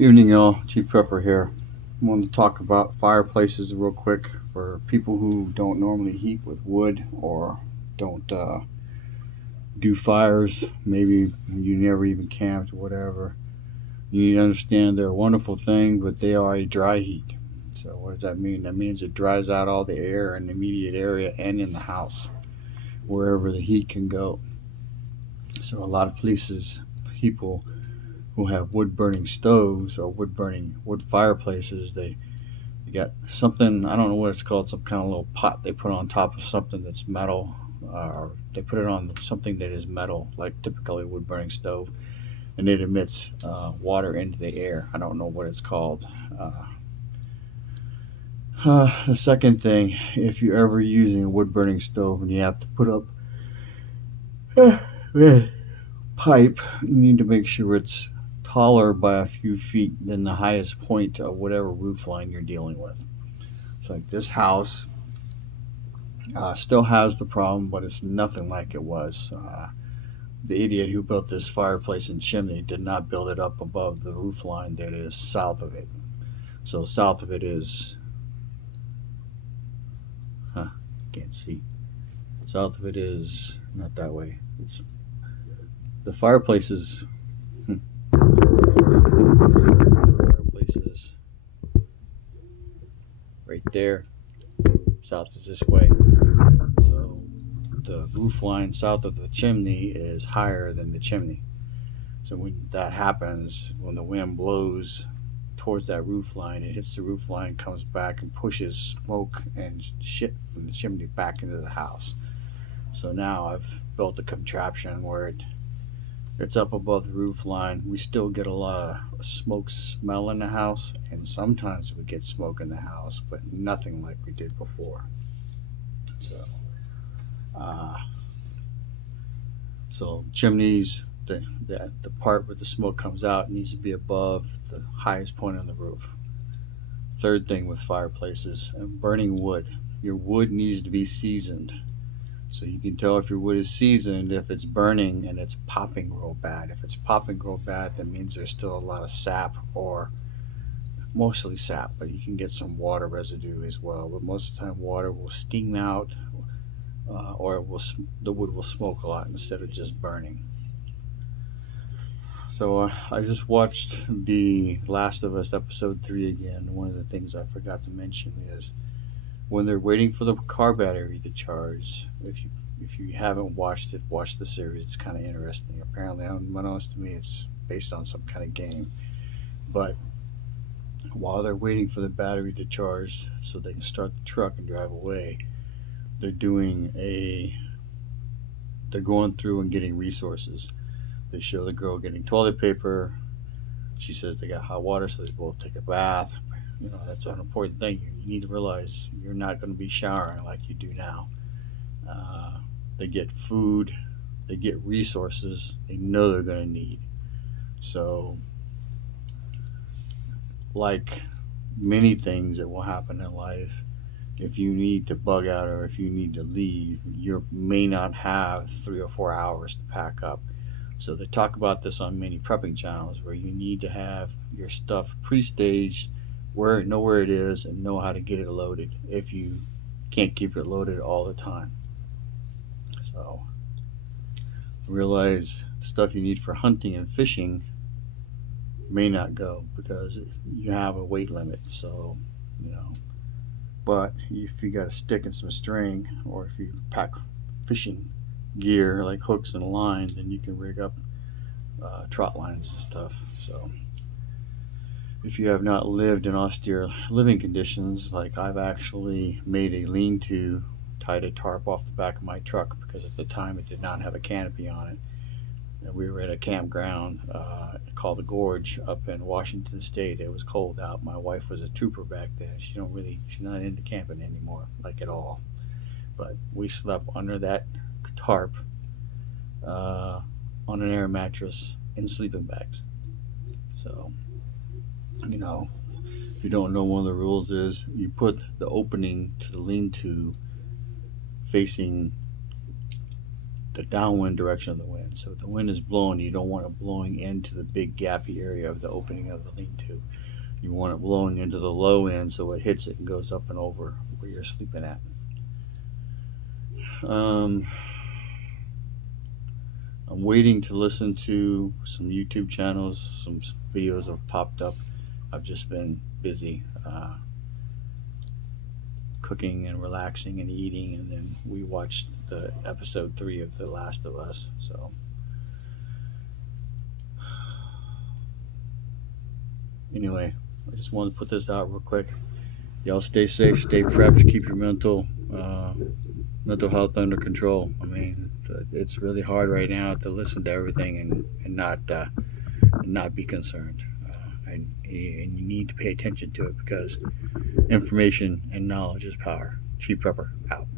Evening, y'all. Chief Prepper here. I want to talk about fireplaces real quick for people who don't normally heat with wood or don't do fires. Maybe you never even camped or whatever. You need to understand they're a wonderful thing, but they are a dry heat. So, what does that mean? That means it dries out all the air in the immediate area and in the house, wherever the heat can go. So, a lot of places, people who have wood burning stoves or wood fireplaces, you got something, I don't know what it's called, some kind of little pot they put on top of something that's metal, or they put it on something that is metal, like typically a wood burning stove, and it emits water into the air. I don't know what it's called. The second thing, if you're ever using a wood burning stove and you have to put up a pipe, you need to make sure it's taller by a few feet than the highest point of whatever roof line you're dealing with. So, like this house still has the problem, but it's nothing like it was. The idiot who built this fireplace and chimney did not build it up above the roof line that is south of it. So south of it is, huh, can't see. South of it is not that way. It's the fireplaces. Fireplaces right there. South is this way. So the roof line south of the chimney is higher than the chimney. So when that happens, when the wind blows towards that roof line, it hits the roof line, comes back, and pushes smoke and shit from the chimney back into the house. So now I've built a contraption where it's up above the roof line. We still get a lot of smoke smell in the house, and sometimes we get smoke in the house, but nothing like we did before. So, uh, so chimneys, the part where the smoke comes out needs to be above the highest point on the roof. Third thing with fireplaces and burning wood, your wood needs to be seasoned. So you can tell if your wood is seasoned if it's burning and it's popping real bad. If it's popping real bad, that means there's still a lot of sap, or mostly sap, but you can get some water residue as well. But most of the time, water will steam out, or the wood will smoke a lot instead of just burning. So I just watched the Last of Us episode 3 again. One of the things I forgot to mention is when they're waiting for the car battery to charge. If you haven't watched it, watch the series. It's kind of interesting. Apparently, unbeknownst to me, it's based on some kind of game. But while they're waiting for the battery to charge so they can start the truck and drive away, they're doing a they're going through and getting resources. They show the girl getting toilet paper. She says they got hot water, so they both take a bath. That's an important thing. You need to realize you're not going to be showering like you do now. Uh, they get food, they get resources they know they're going to need. So, like many things that will happen in life, if you need to bug out or if you need to leave, you may not have 3 or 4 hours to pack up. So they talk about this on many prepping channels where you need to have your stuff pre-staged, where know where it is and know how to get it loaded if you can't keep it loaded all the time. So realize stuff you need for hunting and fishing may not go because you have a weight limit. So, you know, but if you got a stick and some string, or if you pack fishing gear like hooks and line, then you can rig up trot lines and stuff. So, if you have not lived in austere living conditions, like I've actually made a lean to, tied a tarp off the back of my truck because at the time it did not have a canopy on it. And we were at a campground called the Gorge up in Washington State. It was cold out. My wife was a trooper back then. She's not into camping anymore, like at all. But we slept under that tarp uh, on an air mattress in sleeping bags. So, you know, if you don't know, one of the rules is you put the opening to the lean to facing the downwind direction of the wind. So if the wind is blowing, you don't want it blowing into the big gappy area of the opening of the lean-to. You want it blowing into the low end so it hits it and goes up and over where you're sleeping at. I'm waiting to listen to some YouTube channels. Some videos have popped up. I've just been busy cooking and relaxing and eating, and then we watched the episode 3 of The Last of Us. So anyway, I just wanted to put this out real quick. Y'all stay safe, stay prepped, keep your mental health under control. I mean, it's really hard right now to listen to everything and not be concerned. And you need to pay attention to it, because information and knowledge is power. Chief Prepper out.